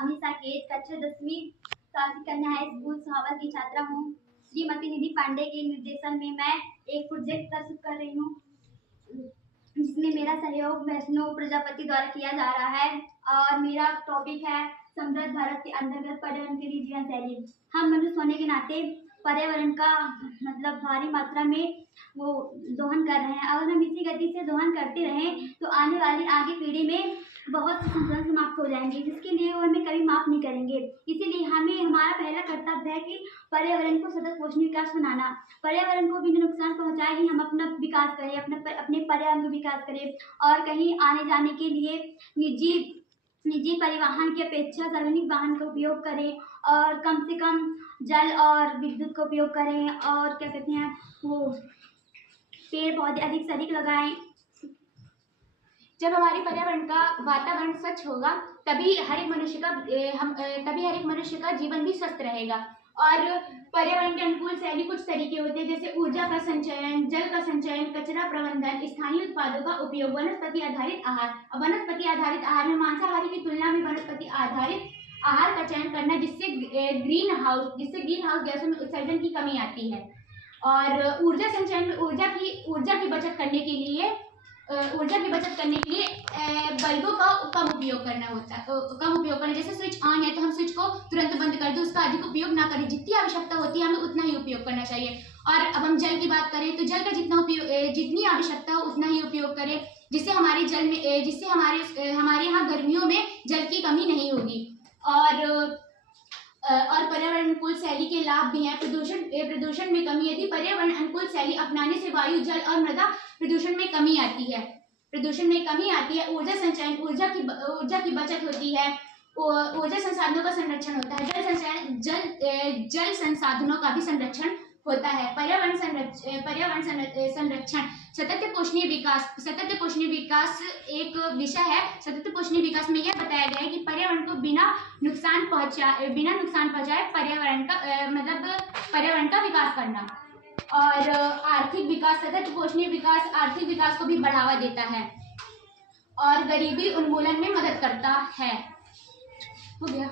अवनी साकेत, कक्षा 10वीं शासकीय कन्या हाई स्कूल सहावल की छात्रा हूँ। श्रीमती निधि पांडे के निर्देशन में मैं एक प्रोजेक्ट प्रस्तुत कर रही हूँ, जिसमें मेरा सहयोग वैष्णव प्रजापति द्वारा किया जा रहा है और मेरा टॉपिक है समृद्ध भारत के अंतर्गत पर्यावरण के लिए जीवन शैली। हम मनुष्य होने के नाते पर्यावरण का मतलब भारी मात्रा में वो दोहन कर रहे हैं। अगर हम इसी गति से दोहन करते रहें तो आने वाली आगे पीढ़ी में बहुत से संसाधन समाप्त हो जाएंगे, जिसके लिए वो हमें कभी माफ नहीं करेंगे। इसीलिए हमें हमारा पहला कर्तव्य है कि पर्यावरण को सतत पोषणीय विकास बनाना। पर्यावरण को बिना नुकसान पहुंचाए ही हम अपना विकास करें, अपने पर्यावरण का विकास करें और कहीं आने जाने के लिए निजी परिवहन की अपेक्षा सार्वजनिक वाहन का उपयोग करें और कम से कम जल और विद्युत का उपयोग करें और क्या कहते हैं वो पेड़ पौधे अधिक से अधिक लगाएं। जब हमारी पर्यावरण का वातावरण स्वच्छ होगा तभी हर एक मनुष्य का जीवन भी स्वस्थ रहेगा। और पर्यावरण के अनुकूल शैली कुछ तरीके होते हैं, जैसे ऊर्जा का संचयन, जल का संचयन, कचरा प्रबंधन, स्थानीय उत्पादों का उपयोग, वनस्पति आधारित आहार। वनस्पति आधारित आहार में मांसाहारी की तुलना में वनस्पति आधारित आहार का चयन करना, जिससे ग्रीन हाउस गैसों में उत्सर्जन की कमी आती है। और ऊर्जा संचयन में ऊर्जा की बचत करने के लिए बल्बों का कम उपयोग करना। जैसे स्विच ऑन है तो हम स्विच को तुरंत बंद कर दें, उसका अधिक उपयोग ना करें। जितनी आवश्यकता होती है हमें उतना ही उपयोग करना चाहिए। और अब हम जल की बात करें तो जल का जितनी आवश्यकता हो उतना ही उपयोग करें, जिससे हमारे यहाँ गर्मियों में जल की कमी नहीं होगी। और पर्यावरण अनुकूल शैली के लाभ भी हैं। प्रदूषण में कमी। यदि पर्यावरण अनुकूल शैली अपनाने से वायु, जल और मृदा प्रदूषण में कमी आती है। ऊर्जा संचयन, ऊर्जा की बचत होती है। ऊर्जा संसाधनों का संरक्षण होता है। जल संसाधनों का भी संरक्षण होता है। पर्यावरण संरक्षण। सतत पोषणीय विकास एक विषय है। सतत पोषणीय विकास में यह बताया गया है कि पर्यावरण को बिना नुकसान पहुंचाए पर्यावरण का विकास करना। और आर्थिक विकास। सतत पोषणीय विकास आर्थिक विकास को भी बढ़ावा देता है और गरीबी उन्मूलन में मदद करता है। हो गया।